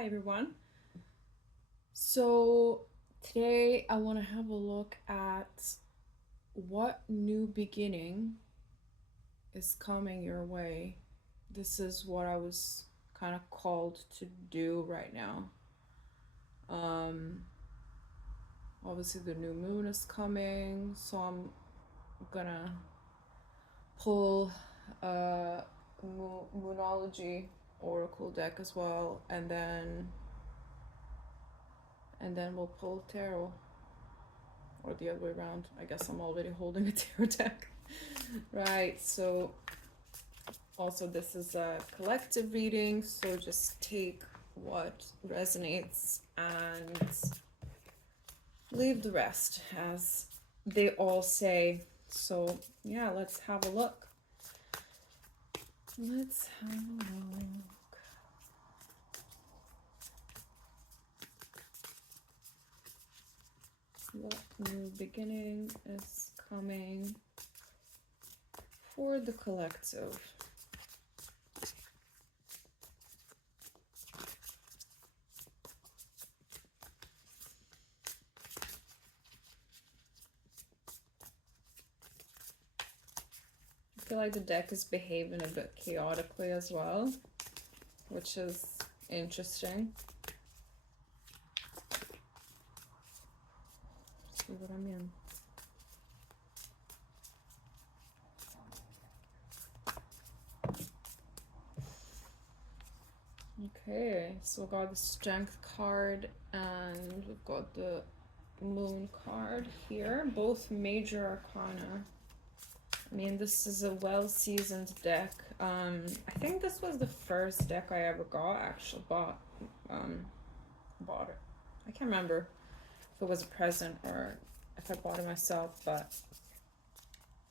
Hi everyone. So today I want to have a look at what new beginning is coming your way. This is what I was kind of called to do right now. Um Obviously the new moon is coming, so I'm gonna pull a moonology oracle deck as well, and then we'll pull tarot, or the other way around. I guess I'm already holding a tarot deck. Right, so also this is a collective reading, so just take what resonates and leave the rest, as they all say. So yeah, let's have a look. Let's have a look. What new beginning is coming for the collective? I feel like the deck is behaving a bit chaotically as well, which is interesting. See what I mean? Okay, so we got the Strength card and we've got the Moon card here, both major arcana. I mean, this is a well-seasoned deck. I think this was the first deck I ever bought it. I can't remember if it was a present or if I bought it myself, but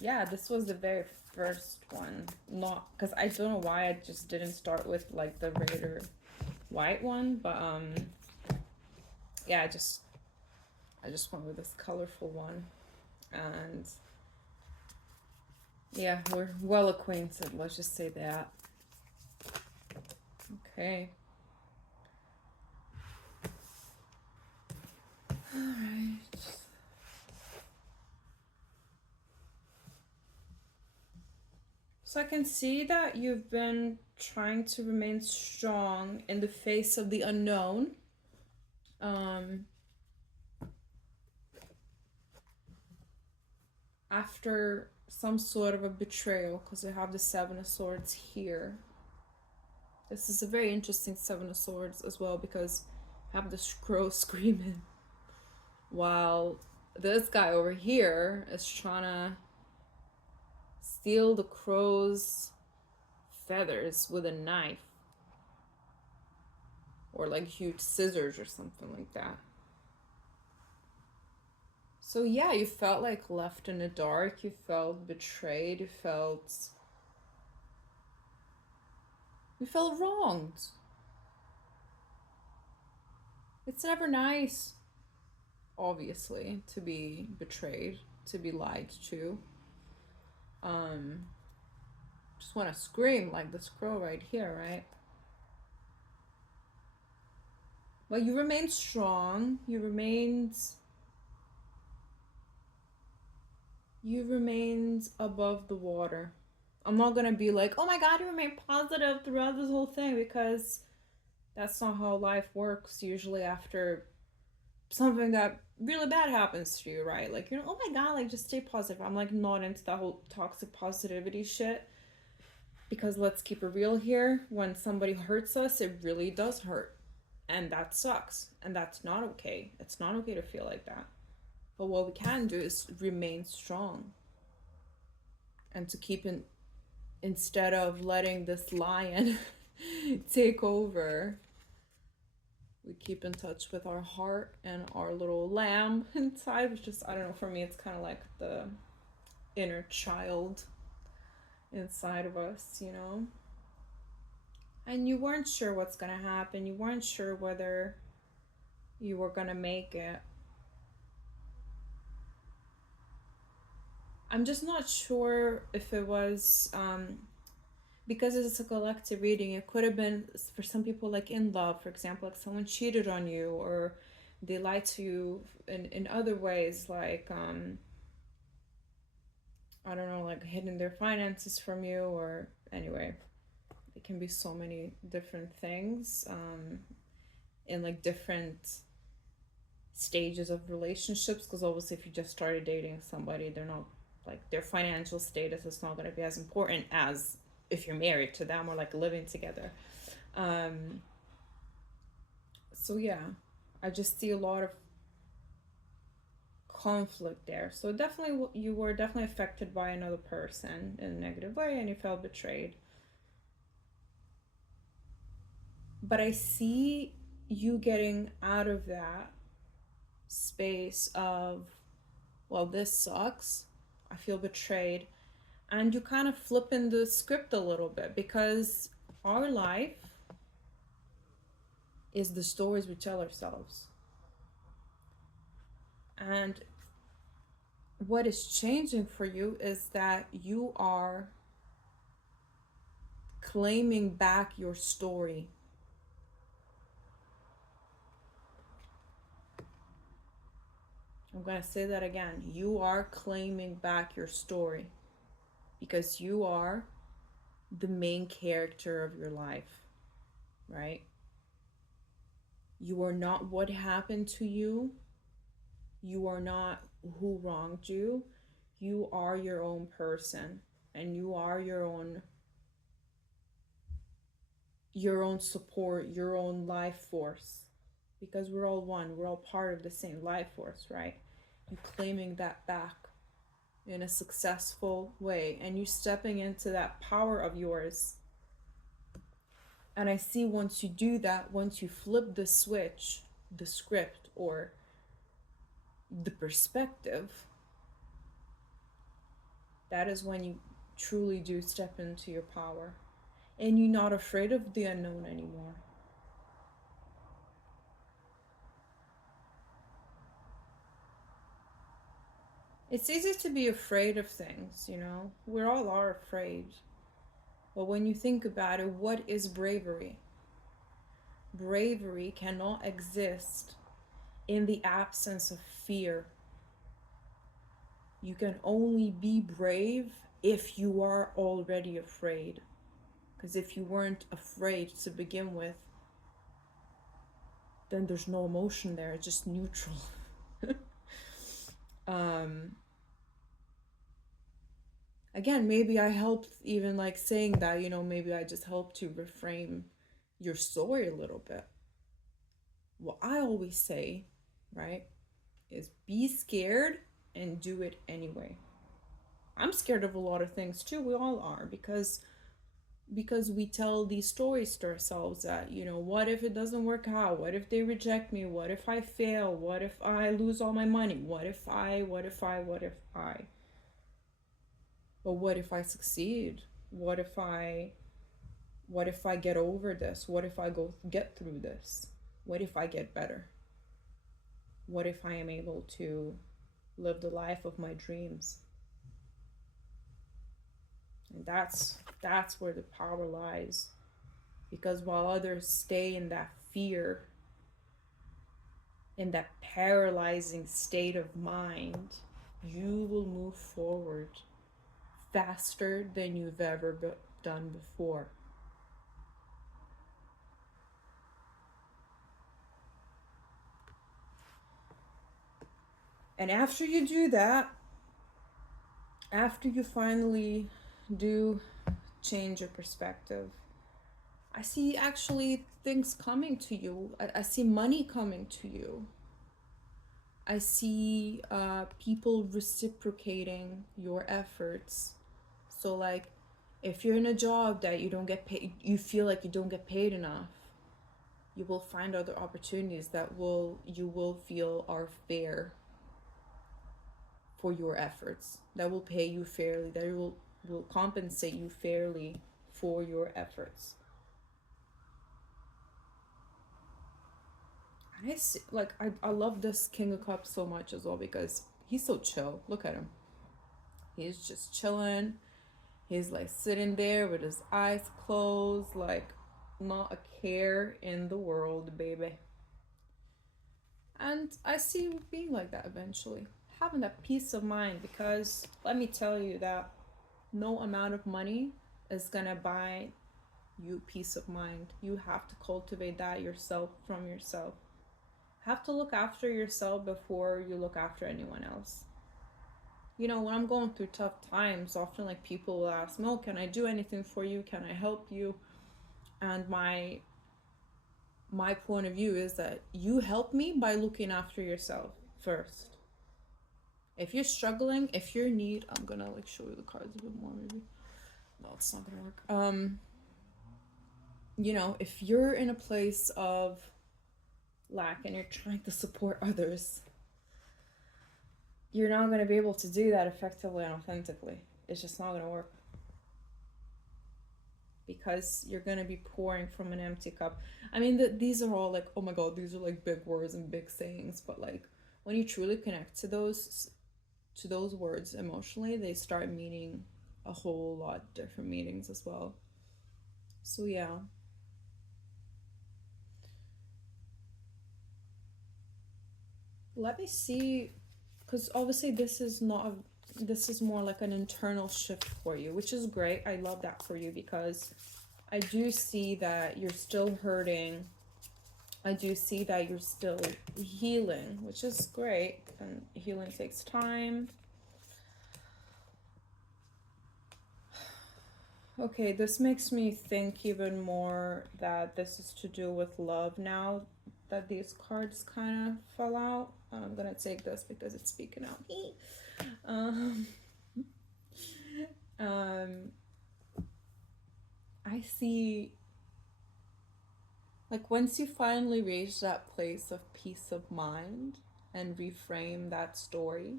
yeah, this was the very first one. Not because I don't know why I just didn't start with like the regular white one, but yeah, I just went with this colorful one, and yeah, we're well acquainted, let's just say that. Okay. All right. So I can see that you've been trying to remain strong in the face of the unknown. After some sort of a betrayal, because we have the Seven of Swords here. This is a very interesting Seven of Swords as well, because I have the crow screaming while this guy over here is trying to steal the crow's feathers with a knife, or like huge scissors or something like that. So yeah, you felt like left in the dark, you felt betrayed, you felt wronged. It's never nice, obviously, to be betrayed, to be lied to. Just want to scream like this crow right here, right? But you remained strong. You remained above the water. I'm not gonna be like, oh my god, you remain positive throughout this whole thing, because that's not how life works usually after something that really bad happens to you, right? Like, oh my god, like, just stay positive. I'm like not into that whole toxic positivity shit, because let's keep it real here. When somebody hurts us, it really does hurt, and that sucks, and that's not okay. It's not okay to feel like that. But what we can do is remain strong, and to keep in, instead of letting this lion take over, we keep in touch with our heart and our little lamb inside, which is, I don't know, for me it's kind of like the inner child inside of us, and you weren't sure what's gonna happen. You weren't sure whether you were gonna make it. I'm just not sure if it was because it's a collective reading, it could have been for some people like in love, for example, like someone cheated on you, or they lied to you in other ways, like I don't know, like hiding their finances from you, or anyway, it can be so many different things in like different stages of relationships, because obviously if you just started dating somebody, they're not like, their financial status is not going to be as important as if you're married to them or like living together. um so yeah, I just see a lot of conflict there. So definitely you were definitely affected by another person in a negative way, and you felt betrayed. But I see you getting out of that space of, well, this sucks, I feel betrayed, and you kind of flipping the script a little bit, because our life is the stories we tell ourselves. And what is changing for you is that you are claiming back your story. I'm going to say that again. You are claiming back your story, because you are the main character of your life, right? You are not what happened to you. You are not who wronged you. You are your own person, and you are your own support, your own life force, because we're all one. We're all part of the same life force, right? You claiming that back in a successful way, and you stepping into that power of yours. And I see once you do that, once you flip the switch, the script, or the perspective, that is when you truly do step into your power, and you're not afraid of the unknown anymore. It's easy to be afraid of things, you know? We all are afraid. But when you think about it, what is bravery? Bravery cannot exist in the absence of fear. You can only be brave if you are already afraid. Because if you weren't afraid to begin with, then there's no emotion there, it's just neutral. um Again, maybe I helped, even like saying that, you know, maybe I just helped to reframe your story a little bit. What I always say, right, is be scared and do it anyway. I'm scared of a lot of things too. We all are, because we tell these stories to ourselves that, you know, what if it doesn't work out? What if they reject me? What if I fail? What if I lose all my money? What if I? But what if I succeed? What if I get over this? What if I get through this? What if I get better? What if I am able to live the life of my dreams? And that's where the power lies. Because while others stay in that fear, in that paralyzing state of mind, you will move forward faster than you've ever done before. And after you do that, after you finally do change your perspective, I see actually things coming to you. I see money coming to you. I see people reciprocating your efforts. So, like, if you're in a job that you don't get paid, you feel like you don't get paid enough, you will find other opportunities that you will feel are fair for your efforts, that will pay you fairly, that will compensate you fairly for your efforts. And I see, like, I love this King of Cups so much as well, because he's so chill. Look at him. He's just chilling. He's like sitting there with his eyes closed, like not a care in the world, baby. And I see you being like that eventually, having that peace of mind, because let me tell you that no amount of money is gonna buy you peace of mind. You have to cultivate that yourself, from yourself. Have to look after yourself before you look after anyone else. You know, when I'm going through tough times, often like people will ask me, "Oh, can I do anything for you? Can I help you?" And my point of view is that you help me by looking after yourself first. If you're struggling, if you're in need, I'm gonna like show you the cards a bit more maybe. No, it's not gonna work. You know, if you're in a place of lack and you're trying to support others, you're not gonna be able to do that effectively and authentically. It's just not gonna work. Because you're gonna be pouring from an empty cup. I mean, these are all like, oh my god, these are like big words and big sayings, but like when you truly connect to those words emotionally, they start meaning a whole lot different meanings as well. So yeah. Let me see, because obviously this is more like an internal shift for you, which is great. I love that for you, because I do see that you're still hurting. I do see that you're still healing, which is great, and healing takes time. Okay, this makes me think even more that this is to do with love now that these cards kind of fell out. I'm gonna take this because it's speaking out. um, um, I see, like, once you finally reach that place of peace of mind and reframe that story,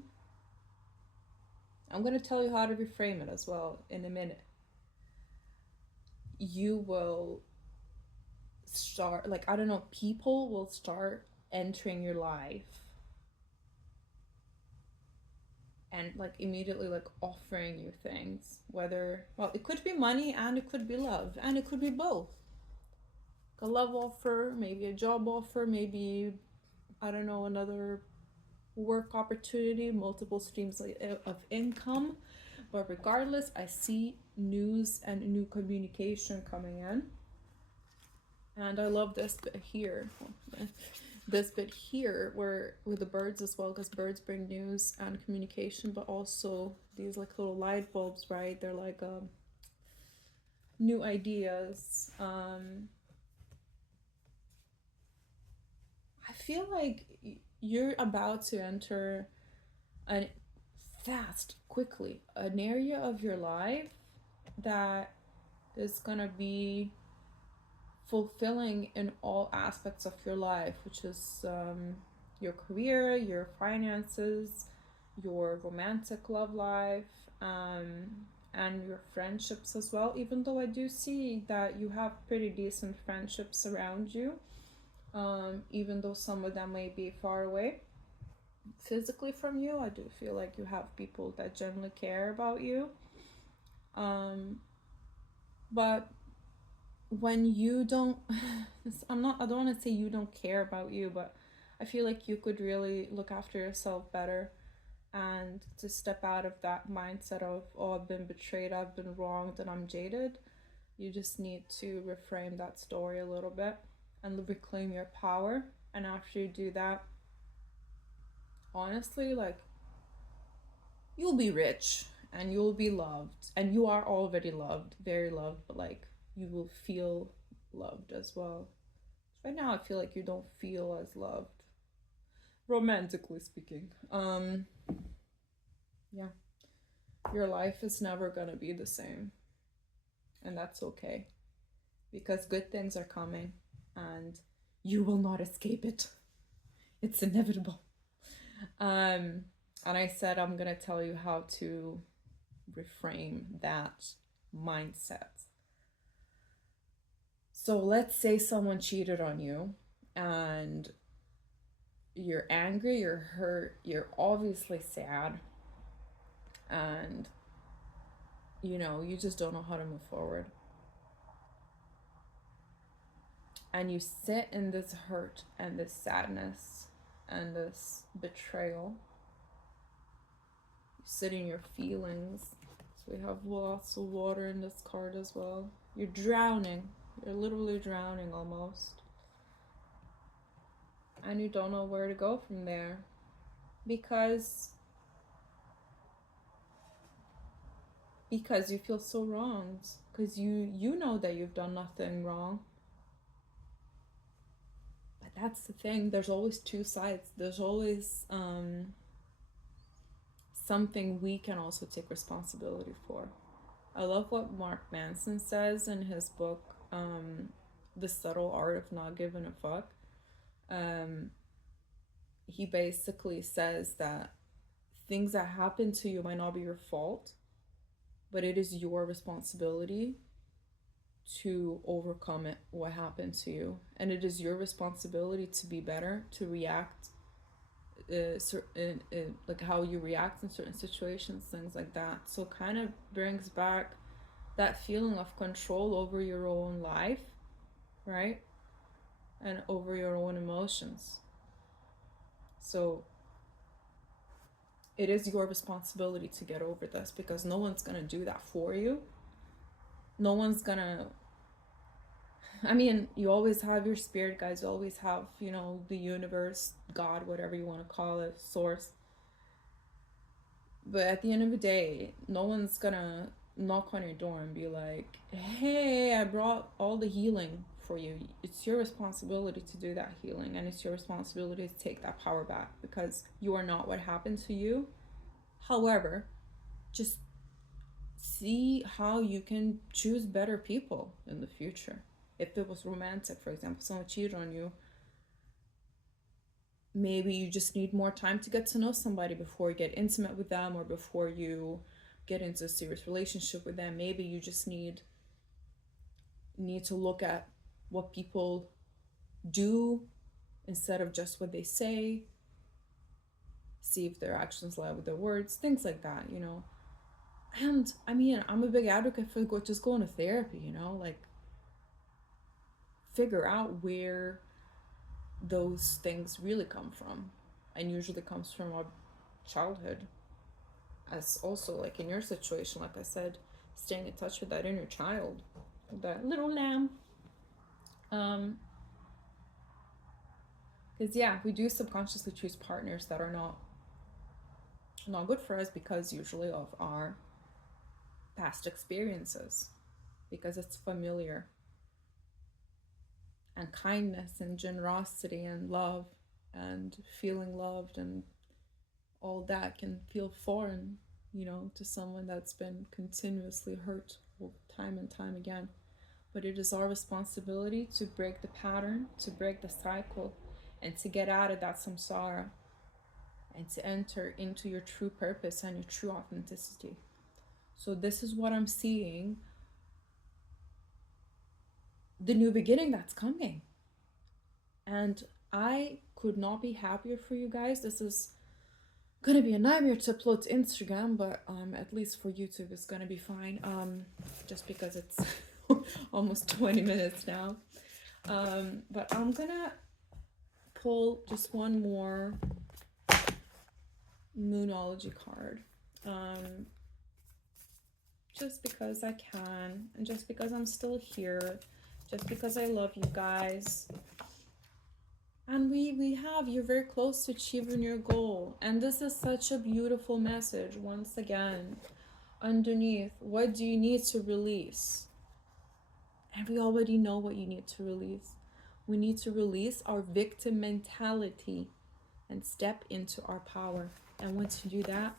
I'm gonna tell you how to reframe it as well in a minute. You will start, like, I don't know, people will start entering your life and like immediately like offering you things, whether, well, it could be money and it could be love and it could be both. A love offer, maybe a job offer, maybe, I don't know, another work opportunity, multiple streams of income. But regardless, I see news and new communication coming in. And I love this bit here. This bit here where with the birds as well, because birds bring news and communication, but also these like little light bulbs, right? They're like new ideas. I feel like you're about to enter an quickly, an area of your life that is gonna be fulfilling in all aspects of your life, which is your career, your finances, your romantic love life, and your friendships as well. Even though I do see that you have pretty decent friendships around you, even though some of them may be far away physically from you, I do feel like you have people that genuinely care about you. But when you don't I don't want to say you don't care about you, but I feel like you could really look after yourself better, and to step out of that mindset of, oh, I've been betrayed, I've been wronged, and I'm jaded. You just need to reframe that story a little bit and reclaim your power. And after you do that, honestly, like, you'll be rich and you'll be loved, and you are already loved, very loved, but like, you will feel loved as well. Right now I feel like you don't feel as loved, romantically speaking. Yeah, your life is never gonna be the same, and that's okay, because good things are coming and you will not escape it. It's inevitable. And I said I'm gonna tell you how to reframe that mindset. So let's say someone cheated on you and you're angry, you're hurt, you're obviously sad, and you just don't know how to move forward. And you sit in this hurt and this sadness and this betrayal. You sit in your feelings. So we have lots of water in this card as well. You're drowning. You're literally drowning almost. And you don't know where to go from there. Because you feel so wronged. Because you know that you've done nothing wrong. But that's the thing. There's always two sides. There's always something we can also take responsibility for. I love what Mark Manson says in his book, The Subtle Art of Not Giving a Fuck. He basically says that things that happen to you might not be your fault, but it is your responsibility to overcome it, what happened to you. And it is your responsibility to be better, to react, like how you react in certain situations, things like that. So kind of brings back that feeling of control over your own life, right? And over your own emotions. So it is your responsibility to get over this, because no one's gonna do that for you. No one's gonna, I mean, you always have your spirit guides, you always have, the universe, God, whatever you want to call it, source. But at the end of the day, no one's gonna knock on your door and be like, hey, I brought all the healing for you. It's your responsibility to do that healing, and it's your responsibility to take that power back, because you are not what happened to you. However, just see how you can choose better people in the future. If it was romantic, for example, someone cheated on you, maybe you just need more time to get to know somebody before you get intimate with them, or before you get into a serious relationship with them. Maybe you just need to look at what people do instead of just what they say. See if their actions lie with their words, things like that, And I mean, I'm a big advocate for just going to therapy, like figure out where those things really come from, and usually comes from our childhood. As also, like in your situation, like I said, staying in touch with that inner child, that little lamb. Because yeah, we do subconsciously choose partners that are not good for us, because usually of our past experiences, because it's familiar. And kindness and generosity and love and feeling loved and all that can feel foreign, to someone that's been continuously hurt time and time again. But it is our responsibility to break the pattern, to break the cycle, and to get out of that samsara, and to enter into your true purpose and your true authenticity. So this is what I'm seeing, the new beginning that's coming. And I could not be happier for you guys. This is gonna be a nightmare to upload to Instagram, but at least for YouTube it's gonna be fine. Just because it's almost 20 minutes now. But I'm gonna pull just one more Moonology card. Just because I can, and just because I'm still here, just because I love you guys. And you're very close to achieving your goal. And this is such a beautiful message. Once again, underneath, what do you need to release? And we already know what you need to release. We need to release our victim mentality and step into our power. And once you do that,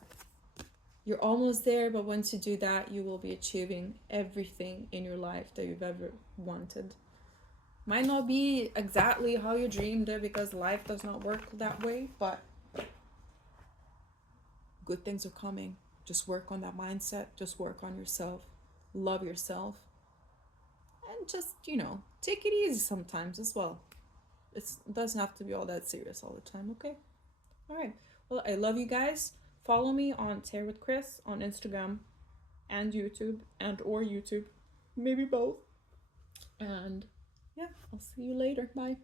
you're almost there, but once you do that, you will be achieving everything in your life that you've ever wanted. Might not be exactly how you dreamed it, because life does not work that way, but good things are coming. Just work on that mindset. Just work on yourself. Love yourself. And just, take it easy sometimes as well. It doesn't have to be all that serious all the time, okay? All right. Well, I love you guys. Follow me on Tear with Chris on Instagram. and YouTube and or YouTube. Maybe both. And yeah, I'll see you later. Bye.